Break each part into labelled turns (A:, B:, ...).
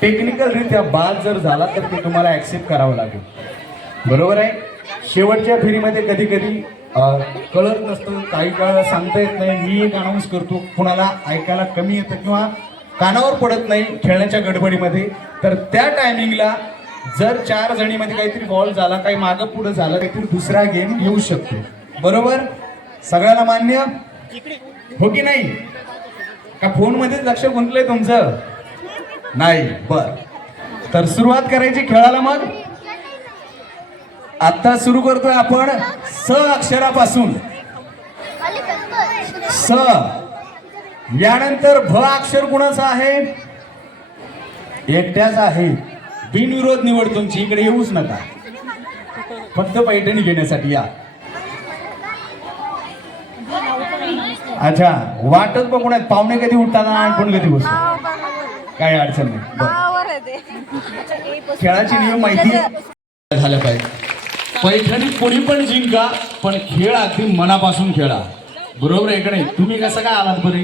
A: Technical रित्या बाद जर झाला तर ते तुम्हाला ऍक्सेप्ट करावं लागेल. बरोबर आहे? शेवटच्या फेरीमध्ये कधी कधी कळत नसतं काही काळ सांगता येत नाही. मी एक अनाऊन्स करतो कुणाला ऐकायला कमी येतं किंवा कानावर पडत नाही खेळण्याच्या गडबडीमध्ये. तर त्या टायमिंगला जर चार जणीमध्ये काहीतरी बॉल झाला काही मागं पुढं झालं काहीतरी दुसरा गेम येऊ शकतो. बरोबर? सगळ्याला मान्य? हो की नाही? का फोनमध्येच लक्ष गुंतलंय तुमचं? नाही बर. तर सुरुवात करायची खेळाला मग? आता सुरू करतोय आपण स अक्षरापासून. स. यानंतर भ अक्षर कुणाचा आहे? एकट्याच आहे. बिनविरोध निवड तुमची. इकडे येऊच नका. फक्त पैठणी घेण्यासाठी या. अच्छा वाटच बघून आहेत पाहुणे कधी उठतात आणि कोण कधी बसतो? काही अडचण नाही. खेळाचे नियम माहिती? झाल्या पाहिजे. पैठणी कोणी पण जिंका पण खेळ अगदी मनापासून खेळा. बरोबर आहे का नाही? तुम्ही कसं काय आलात बरे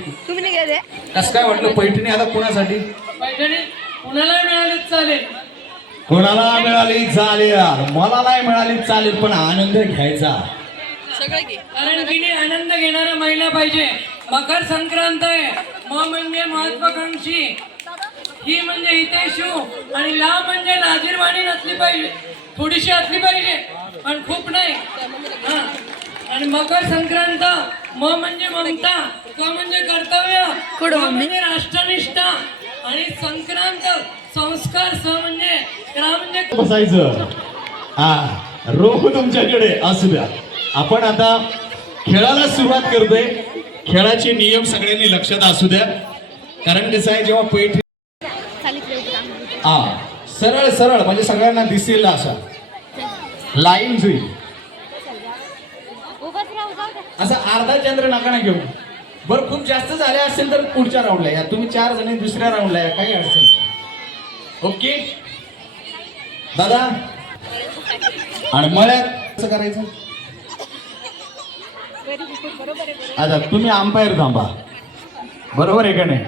A: कसं काय वाटलं पैठणी आता कोणासाठी?
B: पैठणी कुणाला मिळाली चालेल?
A: कोणाला मिळाली चालेल? मला नाही मिळाली चालेल पण आनंद घ्यायचा.
B: कारण की नाही आनंद घेणाऱ्या महिला पाहिजे. मकर संक्रांत आहे. म म्हणजे महत्वाकांक्षी. ही म्हणजे हितेशू. आणि ला म्हणजे लाजीरवाणी नसली पाहिजे. थोडीशी असली पाहिजे. पण खूप नाही. हा. आणि मकर संक्रांत म म्हणजे ममता क म्हणजे कर्तव्य? म्हणजे राष्ट्रनिष्ठा. आणि संक्रांत संस्कार स म्हणजे म्हणजे
A: बसायचं. हा. रोख तुमच्याकडे असू द्या. आपण आता खेळाला सुरुवात करतोय. खेळाचे नियम सगळ्यांनी लक्षात असू द्या. कारण कसं आहे जेव्हा पैठ हा सरळ सरळ म्हणजे सगळ्यांना दिसेल असा. लाईन होईल असं अर्धा चंद्र नका ना घेऊ. बरं खूप जास्त झाले असेल तर पुढच्या राऊंडला या. तुम्ही चार जण दुसऱ्या राऊंडला या काही अडचण ओके? दादा? आणि मळ्यात कसं करायचं? अच्छा तुम्ही अंपायर थांबा. बरोबर आहे का नाही?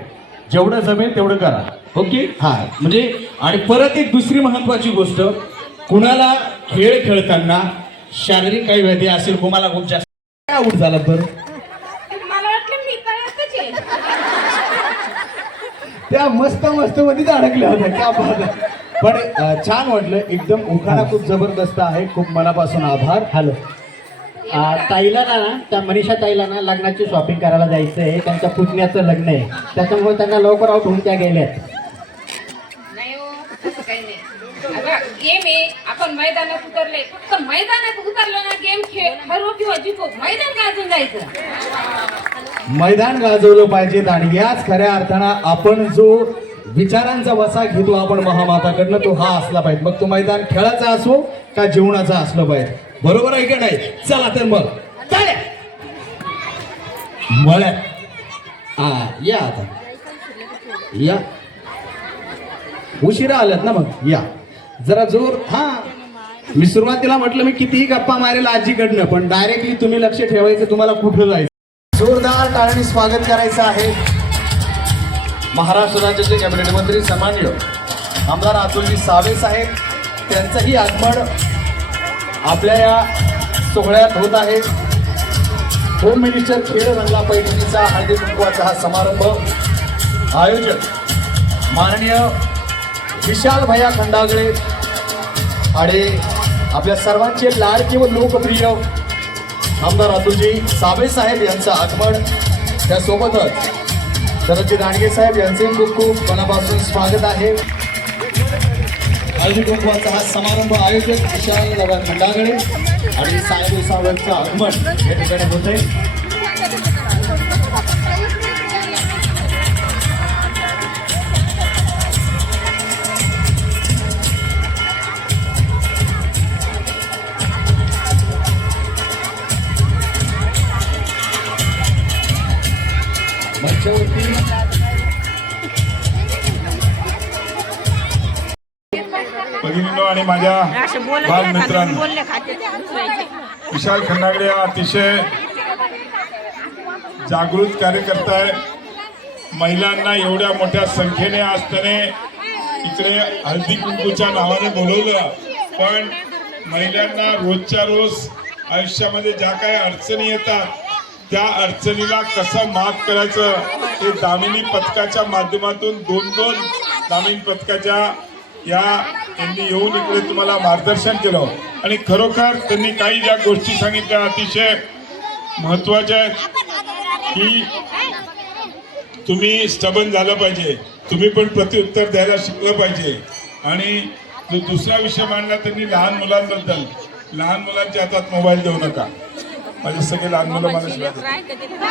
A: जेवढं जमेल तेवढं करा. ओके? हा. म्हणजे आणि परत एक दुसरी महत्वाची गोष्ट कुणाला खेळ खेळताना शारीरिक काही व्याधी असेल कुणाला खूप जास्त काय आऊट झाला बरं
C: काय
A: त्या मस्त मस्त मध्येच अडकल्या होत्या. क्या बात आहे. पण छान वाटलं. एकदम उखाणा खूप जबरदस्त आहे. खूप मनापासून आभार. हॅलो.
D: ताईला ना त्या मनीषा ताईला ना लग्नाची शॉपिंग करायला जायचं आहे. त्यांच्या पुतण्याचं लग्न आहे. त्याच्यामुळे त्यांना लवकर आउट होऊन त्या गेल्यात.
E: नाही हो तसं काही नाही. गेम आहे. आपण मैदानात उतरले. फक्त मैदानात उतरलो ना गेम खेळ हरव किंवा जिंको मैदान गाजून जायचं.
A: मैदान गाजवलं पाहिजेत आणि याच खऱ्या अर्थानं आपण जो विचारांचा वसा घेतो आपण महामाताकडनं तो हा असला पाहिजे. मग तो मैदान खेळाचा असो का जीवनाचा असलं पाहिजे? बरोबर आहे का नाही? चला तर मग. चालेल हा या आता. या. उशिरा आल्यात ना मग? या. जरा जोर. हा. मी सुरुवातीला म्हटलं मी कितीही गप्पा मारेल आजीकडनं पण डायरेक्टली तुम्ही लक्ष ठेवायचं तुम्हाला कुठं जायचं? जोरदार टाळणी स्वागत करायचं आहे. महाराष्ट्र राज्याचे कॅबिनेट मंत्री समान्य आमदार अतुलजी सावे साहेब त्यांचंही आगमन आपल्या या सोहळ्यात होत आहे. होम मिनिस्टर खेळ रंगला पैठणीचा हळदी कुंकवाचा हा समारंभ. आयोजक माननीय विशाल भैया खंडागळे आणि आपल्या सर्वांचे लाडके व लोकप्रिय आमदार अतुलजी साबळे साहेब यांचं आगमन. त्यासोबतच शरदजी दांडगे साहेब यांचे खूप खूप मनापासून स्वागत आहे. हळदी हा समारंभ आयोजक विशाल दादा खंडागळे आणि साहेब साहेबांचं आगमन या ठिकाणी होते
F: भगिनींनो आणि माझ्या बालमित्रांनो विशाल खंडागडे हा अतिशय जागृत कार्यकर्ता आहे. महिलांना एवढ्या मोठ्या संख्येने असताना इकडे हळदी कुंकूच्या नावाने बोलवलं. पण महिलांना रोजच्या रोज आयुष्यामध्ये ज्या काही अडचणी येतात त्या अडचणीला कसं मात करायचं ते दामिनी पथकाच्या माध्यमातून दोन दोन दामिनी पथकाच्या या यांनी येऊन इकडे तुम्हाला मार्गदर्शन केलं. आणि खरोखर त्यांनी काही ज्या गोष्टी सांगितल्या अतिशय महत्त्वाच्या आहेत. की तुम्ही स्टबन झालं पाहिजे. तुम्ही पण प्रत्युत्तर द्यायला शिकलं पाहिजे. आणि जो दुसरा विषय मांडला त्यांनी लहान मुलांबद्दल. लहान मुलांच्या हातात मोबाईल देऊ नका. माझे सगळे लहान मुलं मला शिवाय देतात.
A: ऐकलं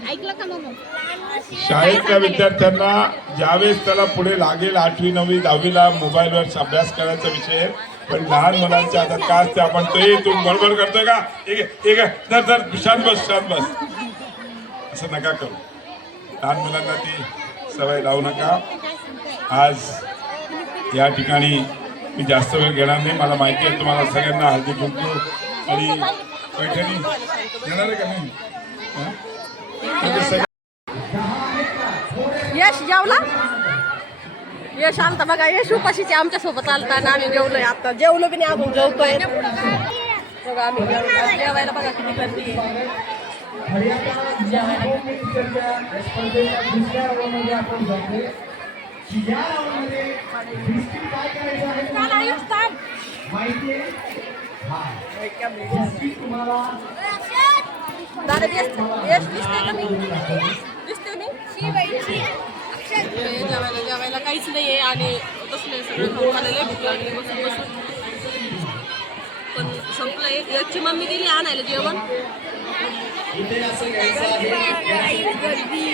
A: का मग
F: शाळेतल्या विद्यार्थ्यांना ज्यावेळेस त्याला पुढे लागेल आठवी नववी दहावीला मोबाईलवर अभ्यास करायचा विषय पण लहान मुलांच्या आता काय असते आपण ते तू बरोबर करतोय का? एक एक धर तर शांत बस शांत बस. असं नका करू. लहान मुलांना ती सवय लावू नका. आज या ठिकाणी मी जास्त वेळ घेणार नाही. मला माहिती आहे तुम्हाला सगळ्यांना हळदी कुंकू आणि पैठणी देणार आहे का नाही?
A: यश जेवला? यश आलता बघा यश उपाशीचे आमच्यासोबत आलता आणि आम्ही जेवलोय आता. जेवलो बी नाही अजून? जेवतोय. बघा आम्ही. जेवायला बघा किती गर्दी थांब. दादा यश यश दिसते का मी? दिसते मी? जेवायला जेवायला काहीच नाही आहे आणि बसले सगळं भूक लागली बसून बसून. पण संपलंय. याची मम्मी गेली आणायला जेवण? गर्दी.